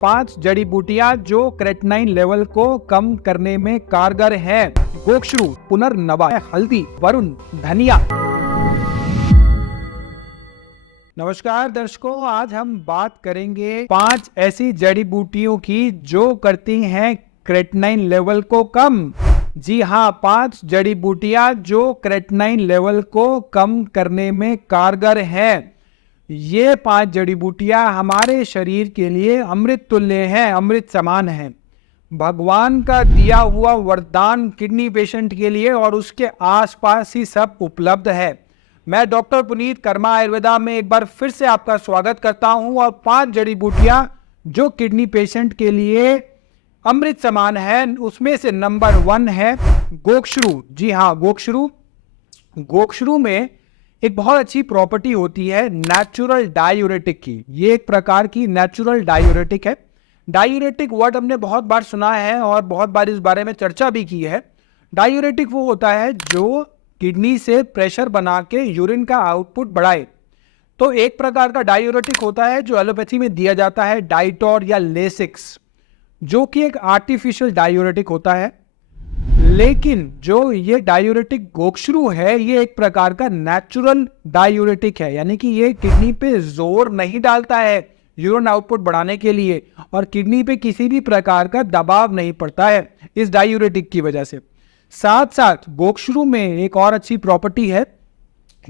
5 जड़ी बूटियां जो क्रेटिनाइन लेवल को कम करने में कारगर है। गोक्षरू, पुनर्नवा, हल्दी, वरुण, धनिया। नमस्कार दर्शकों, आज हम बात करेंगे 5 ऐसी जड़ी बूटियों की जो करती हैं क्रेटिनाइन लेवल को कम। जी हाँ, 5 जड़ी बूटियां जो क्रेटिनाइन लेवल को कम करने में कारगर है। ये 5 जड़ी बूटियां हमारे शरीर के लिए अमृत तुल्य हैं, अमृत समान हैं। भगवान का दिया हुआ वरदान किडनी पेशेंट के लिए और उसके आसपास ही सब उपलब्ध है। मैं डॉक्टर पुनीत कर्मा आयुर्वेदा में एक बार फिर से आपका स्वागत करता हूं और 5 जड़ी बूटियां जो किडनी पेशेंट के लिए अमृत समान है, उसमें से नंबर 1 है गोक्षरू। जी हाँ, गोक्षरू। गोक्षरू में एक बहुत अच्छी प्रॉपर्टी होती है नेचुरल डायूरेटिक की। ये एक प्रकार की नेचुरल डायूरेटिक है। डायूरेटिक वर्ड हमने बहुत बार सुना है और बहुत बार इस बारे में चर्चा भी की है। डायूरेटिक वो होता है जो किडनी से प्रेशर बना के यूरिन का आउटपुट बढ़ाए। तो एक प्रकार का डायूरेटिक होता है जो एलोपैथी में दिया जाता है, डाइटोर या लेसिक्स, जो कि एक आर्टिफिशियल डायूरेटिक होता है। लेकिन जो ये डायूरेटिक गोक्षरू है, ये एक प्रकार का नेचुरल डायूरेटिक है, यानी कि ये किडनी पे जोर नहीं डालता है यूरिन आउटपुट बढ़ाने के लिए और किडनी पे किसी भी प्रकार का दबाव नहीं पड़ता है इस डायूरेटिक की वजह से। साथ साथ गोक्षरू में एक और अच्छी प्रॉपर्टी है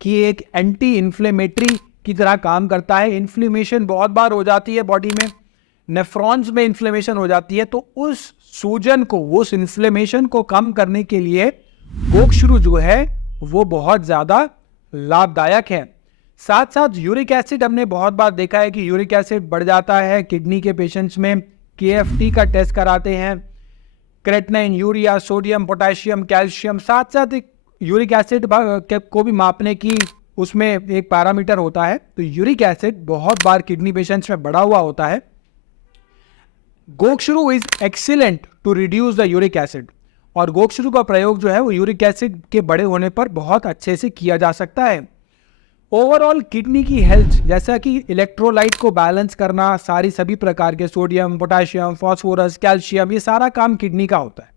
कि एक एंटी इन्फ्लेमेटरी की तरह काम करता है। इन्फ्लेमेशन बहुत बार हो जाती है बॉडी में, नेफ्रॉन्स में इन्फ्लेमेशन हो जाती है, तो उस सूजन को, उस इन्फ्लेमेशन को कम करने के लिए गोक्षरू जो है वो बहुत ज्यादा लाभदायक है। साथ साथ यूरिक एसिड, हमने बहुत बार देखा है कि यूरिक एसिड बढ़ जाता है किडनी के पेशेंट्स में। केएफटी का टेस्ट कराते हैं, creatinine, urea, sodium, potassium, calcium. साथ साथ एक यूरिक एसिड को भी मापने की उसमें एक पैरामीटर होता है। तो यूरिक एसिड बहुत बार किडनी पेशेंट्स में बढ़ा हुआ होता है। Gokshuru is excellent to reduce the uric acid, और गोक्षरू का प्रयोग जो है वो यूरिक एसिड के बड़े होने पर बहुत अच्छे से किया जा सकता है। ओवरऑल किडनी की हेल्थ, जैसा कि इलेक्ट्रोलाइट को बैलेंस करना, सारी सभी प्रकार के सोडियम, पोटेशियम, फास्फोरस, कैल्शियम, ये सारा काम किडनी का होता है।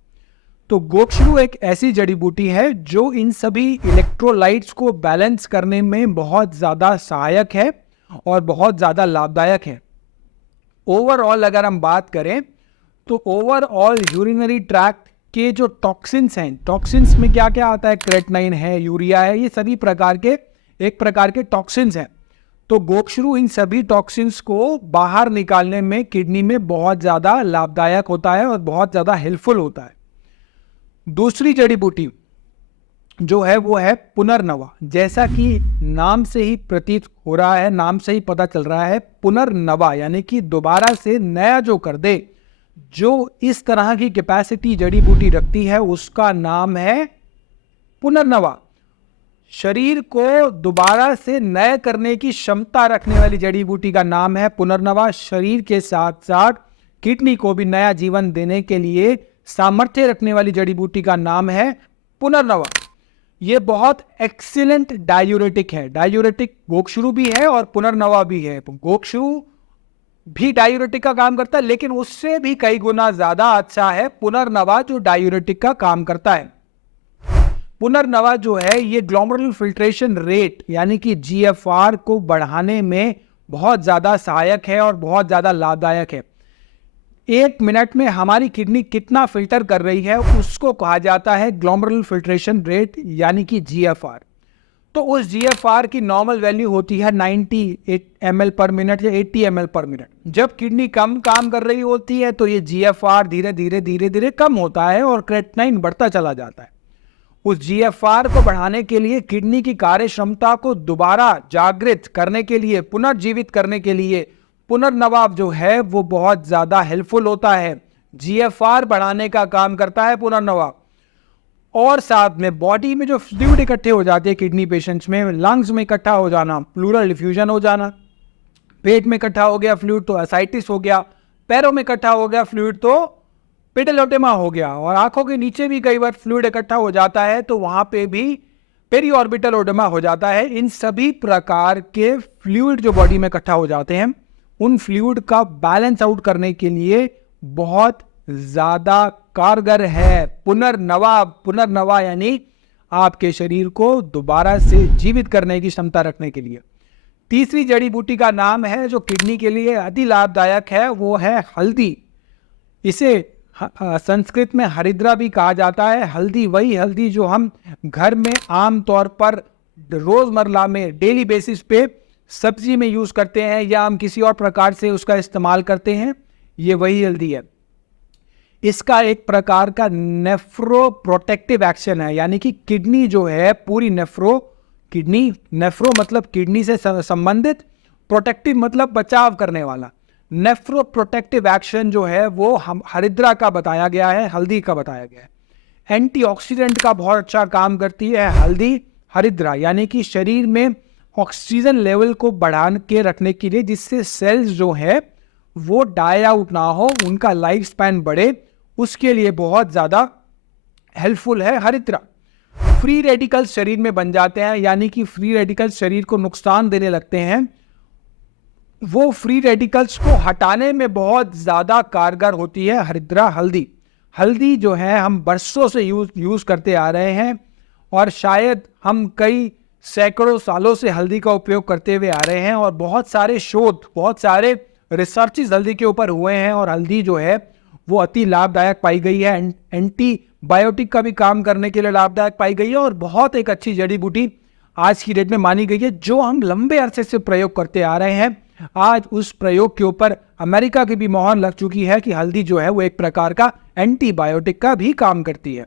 तो गोक्षरू एक ऐसी जड़ी बूटी है जो इन सभी इलेक्ट्रोलाइट्स को बैलेंस करने में बहुत ज़्यादा सहायक है और बहुत ज़्यादा लाभदायक है। ओवरऑल अगर हम बात करें तो ओवरऑल यूरिनरी ट्रैक्ट के जो टॉक्सिन्स हैं, टॉक्सिन्स में क्या क्या आता है, क्रेटिनाइन है, यूरिया है, ये सभी प्रकार के एक प्रकार के टॉक्सिन्स हैं। तो गोक्षरू इन सभी टॉक्सिन्स को बाहर निकालने में किडनी में बहुत ज़्यादा लाभदायक होता है और बहुत ज़्यादा हेल्पफुल होता है। दूसरी जड़ी बूटी जो है वो है पुनर्नवा। जैसा कि नाम से ही प्रतीत हो रहा है, नाम से ही पता चल रहा है, पुनर्नवा यानी कि दोबारा से नया जो कर दे, जो इस तरह की कैपेसिटी जड़ी बूटी रखती है उसका नाम है पुनर्नवा। शरीर को दोबारा से नए करने की क्षमता रखने वाली जड़ी बूटी का नाम है पुनर्नवा। शरीर के साथ साथ किडनी को भी नया जीवन देने के लिए सामर्थ्य रखने वाली जड़ी बूटी का नाम है पुनर्नवा। ये बहुत एक्सीलेंट डायूरेटिक है। डायूरेटिक गोक्षरू भी है और पुनर्नवा भी है। गोक्षरू भी डायूरेटिक का काम करता है, लेकिन उससे भी कई गुना ज्यादा अच्छा है पुनर्नवा जो डायूरेटिक का काम करता है। पुनर्नवा जो है ये ग्लोमेरुलर फिल्ट्रेशन रेट यानी कि जीएफआर को बढ़ाने में बहुत ज्यादा सहायक है और बहुत ज्यादा लाभदायक है। 1 मिनट में हमारी किडनी कितना फिल्टर कर रही है उसको कहा जाता है ग्लोमेरुलर फिल्ट्रेशन रेट यानी कि जीएफआर। तो उस जीएफआर की नॉर्मल वैल्यू होती है 90 ml पर मिनट या 80 ml पर मिनट। जब किडनी कम काम कर रही होती है तो ये जीएफआर धीरे धीरे कम होता है और क्रेटिनाइन बढ़ता चला जाता है। उस जीएफआर को बढ़ाने के लिए, किडनी की कार्य क्षमता को दोबारा जागृत करने के लिए, पुनर्जीवित करने के लिए पुनर्नवा जो है वो बहुत ज्यादा हेल्पफुल होता है। जीएफआर बढ़ाने का काम करता है पुनर्नवा। और साथ में बॉडी में जो फ्लूइड इकट्ठे हो जाते हैं किडनी पेशेंट्स में, लंग्स में इकट्ठा हो जाना, प्लूरल डिफ्यूजन हो जाना, पेट में इकट्ठा हो गया फ्लूइड तो एसाइटिस हो गया, पैरों में इकट्ठा हो गया फ्लूइड तो पेटेलोटेमा हो गया, और आंखों के नीचे भी कई बार फ्लूइड इकट्ठा हो जाता है तो वहां पे भी पेरीऑर्बिटल ओडेमा हो जाता है। इन सभी प्रकार के फ्लूइड जो बॉडी में इकट्ठा हो जाते हैं उन फ्लूइड का बैलेंस आउट करने के लिए बहुत ज़्यादा कारगर है। पुनर्नवा यानी आपके शरीर को दोबारा से जीवित करने की क्षमता रखने के लिए। तीसरी जड़ी बूटी का नाम है जो किडनी के लिए अति लाभदायक है, वो है हल्दी। इसे संस्कृत में हरिद्रा भी कहा जाता है। हल्दी वही हल्दी जो हम घर में आम तौर पर रोजमर्रा में डेली बेसिस पे सब्जी में यूज करते हैं या हम किसी और प्रकार से उसका इस्तेमाल करते हैं, ये वही हल्दी है। इसका एक प्रकार का नेफ्रो प्रोटेक्टिव एक्शन है, यानी कि किडनी जो है पूरी नेफ्रो मतलब किडनी से संबंधित, प्रोटेक्टिव मतलब बचाव करने वाला। नेफ्रो प्रोटेक्टिव एक्शन जो है वो हम हरिद्रा का बताया गया है, हल्दी का बताया गया है। एंटीऑक्सीडेंट का बहुत अच्छा काम करती है हल्दी हरिद्रा, यानी कि शरीर में ऑक्सीजन लेवल को बढ़ा के रखने के लिए, जिससे सेल्स जो है वो डाई आउट ना हो, उनका लाइफ स्पैन बढ़े, उसके लिए बहुत ज़्यादा हेल्पफुल है हरिद्रा। फ्री रेडिकल्स शरीर में बन जाते हैं, यानी कि फ्री रेडिकल्स शरीर को नुकसान देने लगते हैं, वो फ्री रेडिकल्स को हटाने में बहुत ज़्यादा कारगर होती है हरिद्रा हल्दी। हल्दी जो है हम बरसों से यूज़ करते आ रहे हैं और शायद हम कई सैकड़ों सालों से हल्दी का उपयोग करते हुए आ रहे हैं और बहुत सारे शोध, बहुत सारे रिसर्चेस हल्दी के ऊपर हुए हैं और हल्दी जो है वो अति लाभदायक पाई गई है। एंटीबायोटिक का भी काम करने के लिए लाभदायक पाई गई है और बहुत एक अच्छी जड़ी बूटी आज की डेट में मानी गई है, जो हम लंबे अरसे से प्रयोग करते आ रहे हैं। आज उस प्रयोग के ऊपर अमेरिका की भी मोहर लग चुकी है कि हल्दी जो है वो एक प्रकार का एंटीबायोटिक का भी काम करती है।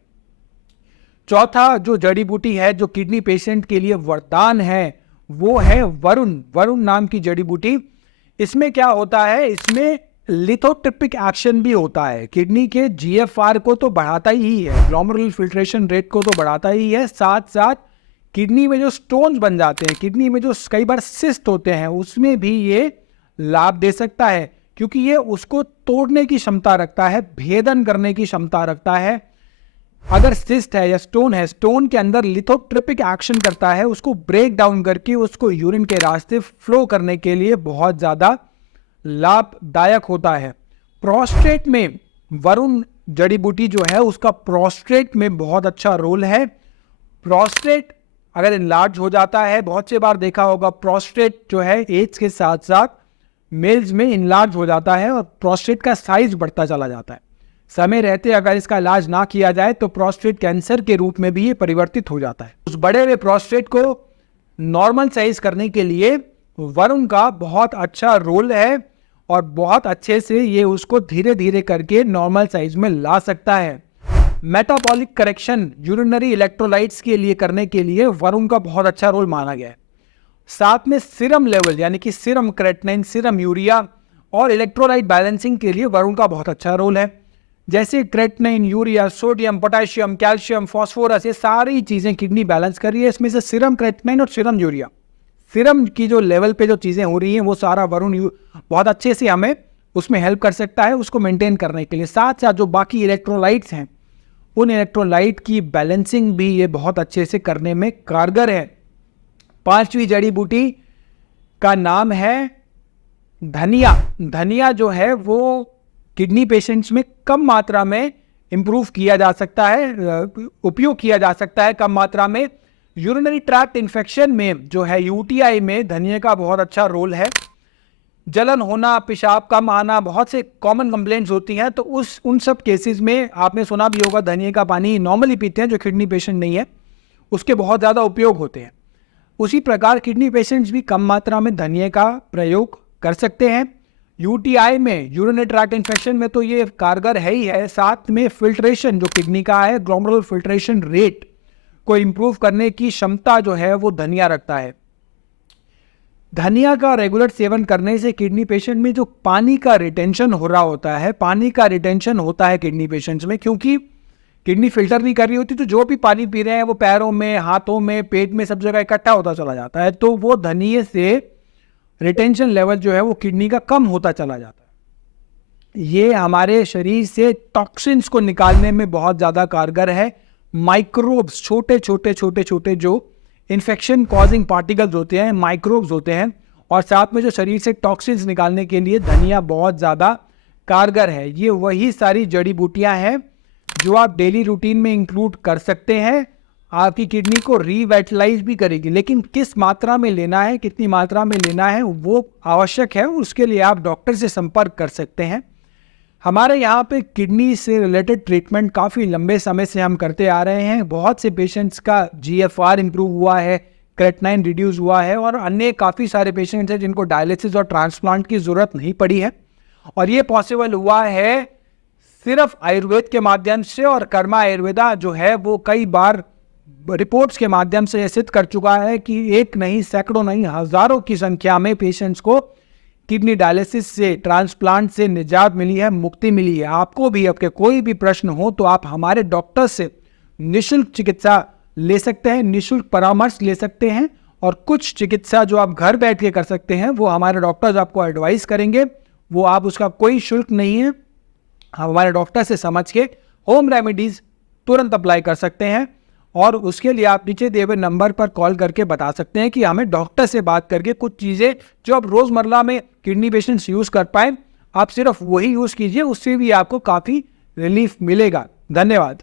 चौथा जो जड़ी बूटी है जो किडनी पेशेंट के लिए वरदान है वो है वरुण नाम की जड़ी बूटी। इसमें क्या होता है, इसमें लिथोट्रिपिक एक्शन भी होता है। किडनी के जीएफआर को तो बढ़ाता ही है, ग्लोमेरुलर फिल्ट्रेशन रेट को तो बढ़ाता ही है, साथ साथ किडनी में जो स्टोन्स बन जाते हैं, किडनी में जो कई बार सिस्ट होते हैं, उसमें भी ये लाभ दे सकता है, क्योंकि ये उसको तोड़ने की क्षमता रखता है, भेदन करने की क्षमता रखता है। अगर सिस्ट है या स्टोन है, स्टोन के अंदर लिथोट्रिपिक एक्शन करता है, उसको ब्रेक डाउन करके उसको यूरिन के रास्ते फ्लो करने के लिए बहुत ज्यादा लाभदायक होता है। प्रोस्टेट में वरुण जड़ी बूटी जो है उसका प्रोस्टेट में बहुत अच्छा रोल है। प्रोस्टेट अगर इनलार्ज हो जाता है, बहुत से बार देखा होगा प्रोस्टेट जो है एज के साथ साथ मेल्स में इनलार्ज हो जाता है और प्रोस्टेट का साइज बढ़ता चला जाता है। समय रहते अगर इसका इलाज ना किया जाए तो प्रोस्टेट कैंसर के रूप में भी ये परिवर्तित हो जाता है। उस बड़े हुए प्रोस्टेट को नॉर्मल साइज करने के लिए वरुण का बहुत अच्छा रोल है और बहुत अच्छे से ये उसको धीरे धीरे करके नॉर्मल साइज में ला सकता है। मेटाबॉलिक करेक्शन यूरिनरी इलेक्ट्रोलाइट्स के लिए करने के लिए वरुण का बहुत अच्छा रोल माना गया है। साथ में सीरम लेवल यानी कि सीरम क्रेटिनिन, सीरम यूरिया और इलेक्ट्रोलाइट बैलेंसिंग के लिए वरुण का बहुत अच्छा रोल है। जैसे creatinine, urea, sodium, potassium, calcium, phosphorus, ये सारी चीज़ें किडनी बैलेंस कर रही है। इसमें से सीरम क्रेटिनिन और सीरम यूरिया, सीरम की जो लेवल पे जो चीज़ें हो रही हैं वो सारा वरुण बहुत अच्छे से हमें उसमें हेल्प कर सकता है उसको मेंटेन करने के लिए। साथ साथ जो बाकी इलेक्ट्रोलाइट्स हैं उन इलेक्ट्रोलाइट की बैलेंसिंग भी ये बहुत अच्छे से करने में कारगर है। पांचवी जड़ी बूटी का नाम है धनिया। धनिया जो है वो किडनी पेशेंट्स में कम मात्रा में इंप्रूव किया जा सकता है, उपयोग किया जा सकता है कम मात्रा में। यूरिनरी ट्रैक्ट इन्फेक्शन में जो है यूटीआई में धनिया का बहुत अच्छा रोल है। जलन होना, पेशाब कम आना, बहुत से कॉमन कंप्लेंट्स होती हैं, तो उन सब केसेस में आपने सुना भी होगा धनिया का पानी नॉर्मली पीते हैं जो किडनी पेशेंट नहीं है, उसके बहुत ज़्यादा उपयोग होते हैं। उसी प्रकार किडनी पेशेंट्स भी कम मात्रा में धनिया का प्रयोग कर सकते हैं। यूटीआई में, यूरिनरी ट्रैक्ट इन्फेक्शन में तो ये कारगर है ही है। साथ में फिल्ट्रेशन जो किडनी का है, ग्लोमेरुलर फिल्ट्रेशन रेट को इंप्रूव करने की क्षमता जो है वो धनिया रखता है। धनिया का रेगुलर सेवन करने से किडनी पेशेंट में जो पानी का रिटेंशन हो रहा होता है, पानी का रिटेंशन होता है किडनी पेशेंट्स में, क्योंकि किडनी फिल्टर नहीं कर रही होती, तो जो भी पानी पी रहे हैं वो पैरों में, हाथों में, पेट में, सब जगह इकट्ठा होता चला जाता है, तो वो धनिये से रिटेंशन लेवल जो है वो किडनी का कम होता चला जाता है। ये हमारे शरीर से टॉक्सिन्स को निकालने में बहुत ज़्यादा कारगर है। माइक्रोब्स, छोटे छोटे जो इन्फेक्शन कॉजिंग पार्टिकल्स होते हैं, माइक्रोब्स होते हैं, और साथ में जो शरीर से टॉक्सिन्स निकालने के लिए धनिया बहुत ज़्यादा कारगर है। ये वही सारी जड़ी बूटियां हैं जो आप डेली रूटीन में इंक्लूड कर सकते हैं, आपकी किडनी को रीवाइटलाइज भी करेगी। लेकिन किस मात्रा में लेना है, कितनी मात्रा में लेना है, वो आवश्यक है। उसके लिए आप डॉक्टर से संपर्क कर सकते हैं। हमारे यहाँ पे किडनी से रिलेटेड ट्रीटमेंट काफ़ी लंबे समय से हम करते आ रहे हैं। बहुत से पेशेंट्स का GFR इम्प्रूव हुआ है, क्रेटनाइन रिड्यूस हुआ है, और अन्य काफ़ी सारे पेशेंट्स हैं जिनको डायलिसिस और ट्रांसप्लांट की ज़रूरत नहीं पड़ी है। और ये पॉसिबल हुआ है सिर्फ आयुर्वेद के माध्यम से, और कर्मा आयुर्वेदा जो है वो कई बार रिपोर्ट्स के माध्यम से सिद्ध कर चुका है कि एक नहीं, सैकड़ों नहीं, हज़ारों की संख्या में पेशेंट्स को किडनी डायलिसिस से, ट्रांसप्लांट से निजात मिली है, मुक्ति मिली है। आपको भी आपके कोई भी प्रश्न हो तो आप हमारे डॉक्टर से निःशुल्क चिकित्सा ले सकते हैं, निःशुल्क परामर्श ले सकते हैं। और कुछ चिकित्सा जो आप घर बैठ के कर सकते हैं वो हमारे डॉक्टर्स आपको एडवाइस करेंगे, वो आप उसका कोई शुल्क नहीं है, हमारे डॉक्टर से समझ के होम रेमेडीज़ तुरंत अप्लाई कर सकते हैं। और उसके लिए आप नीचे दिए हुए नंबर पर कॉल करके बता सकते हैं कि हमें डॉक्टर से बात करके कुछ चीज़ें जो आप रोज़मर्रा में किडनी पेशेंट्स यूज़ कर पाएँ, आप सिर्फ वही यूज़ कीजिए, उससे भी आपको काफ़ी रिलीफ मिलेगा। धन्यवाद।